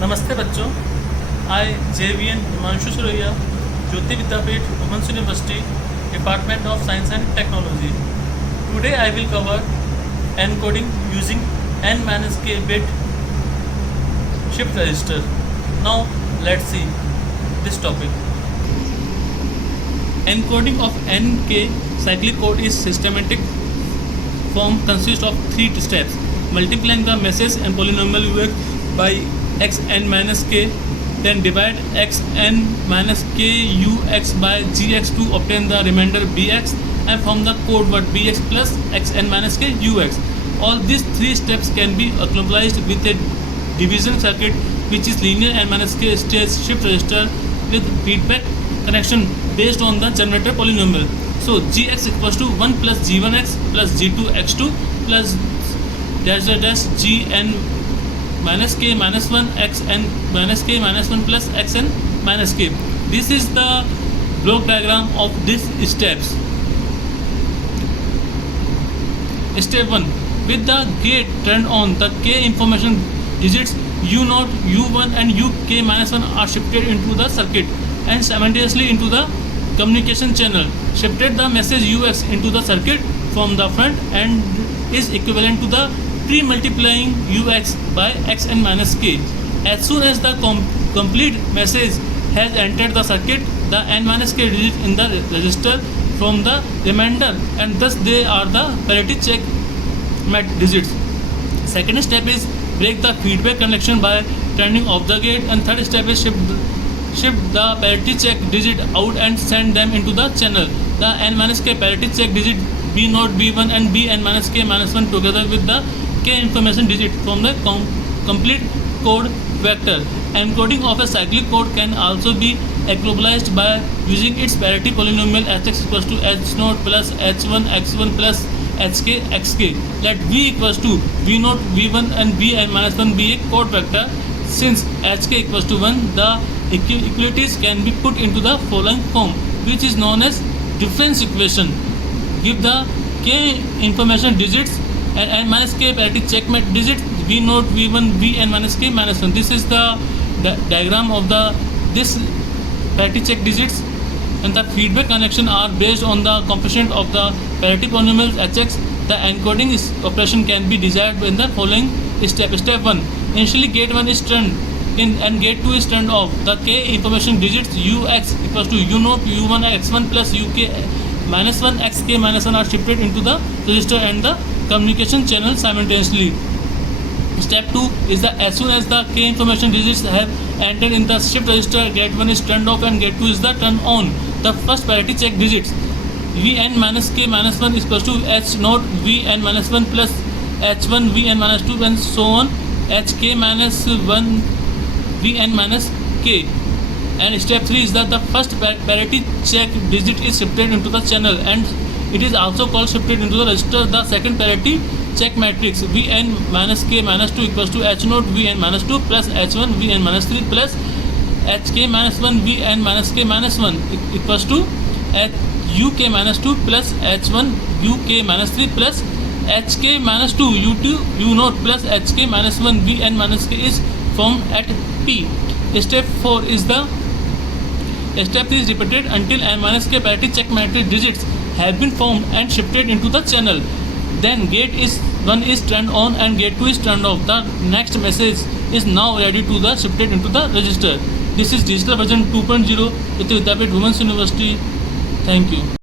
नमस्ते बच्चों। I JVN Himanshu Suraiya, Jyoti Vidyapeeth, women's university, department of science and technology. Today I will cover encoding using N-K bit shift register. Now let's see this topic. Encoding of NK cyclic code is systematic form consists of 3 steps: multiplying the message and polynomial UX by xn minus k, then divide xn minus k ux by gx to obtain the remainder bx and form the code word bx plus xn minus k ux. All these 3 steps can be accomplished with a division circuit which is linear n minus k stage shift register with feedback connection based on the generator polynomial. So gx equals to 1 plus g1x plus g2 x2 plus dash dash dash gn minus k minus 1 xn minus k minus 1 plus xn minus k. This is the block diagram of these steps. Step 1. With the gate turned on, the k information digits u0, u1 and uk minus 1 are shifted into the circuit and simultaneously into the communication channel. Shifted the message ux into the circuit from the front and is equivalent to the pre-multiplying ux by xn minus k. As soon as the complete message has entered the circuit, the n minus k digit in the register from the remainder, and thus they are the parity check digits. Second step is break the feedback connection by turning off the gate, and third step is shift the parity check digit out and send them into the channel. The n minus k parity check digit b0, b1 and bn minus k minus 1 together with the k information digit from the complete code vector. Encoding of a cyclic code can also be equalized by using its parity polynomial hx equals to h0 plus h1 x1 plus hk xk. Let v equals to v0, v1 and bn minus 1 be a code vector. Since hk equals to 1, the equalities can be put into the following form, which is known as difference equation. Give the k information digits and n minus k parity check digits v0, v1, vn minus k minus 1. This is the diagram of this parity check digits, and the feedback connection are based on the coefficient of the parity polynomials hx. The encoding operation can be desired in the following step. Step 1. Initially gate 1 is turned in and gate 2 is turned off. The k information digits ux equals to u0, u1 x1 plus uk minus 1 xk minus 1 are shifted into the register and the communication channel simultaneously. Step 2 is that as soon as the k information digits have entered in the shift register, gate 1 is turned off and gate 2 is the turned on. The first parity check digits vn minus k minus 1 is equals to h0 vn minus 1 plus h1 vn minus 2 and so on hk minus 1 vn minus k. And step 3 is that the first parity check digit is shifted into the channel and it is also called shifted into the register. The second parity check matrix vn minus k minus 2 equals to h0 vn minus 2 plus h1 vn minus 3 plus hk minus 1 vn minus k minus 1 equals to uk minus 2 plus h1 uk minus 3 plus hk minus 2 u2 u0 plus hk minus 1 vn minus k is formed at p. Step 4 is the step 3 is repeated until n minus k parity check matrix digits have been formed and shifted into the channel. Then gate 1 is turned on and gate 2 is turned off. The next message is now ready to the shifted into the register. This is digital version 2.0 with Vidyapit Women's University. Thank you.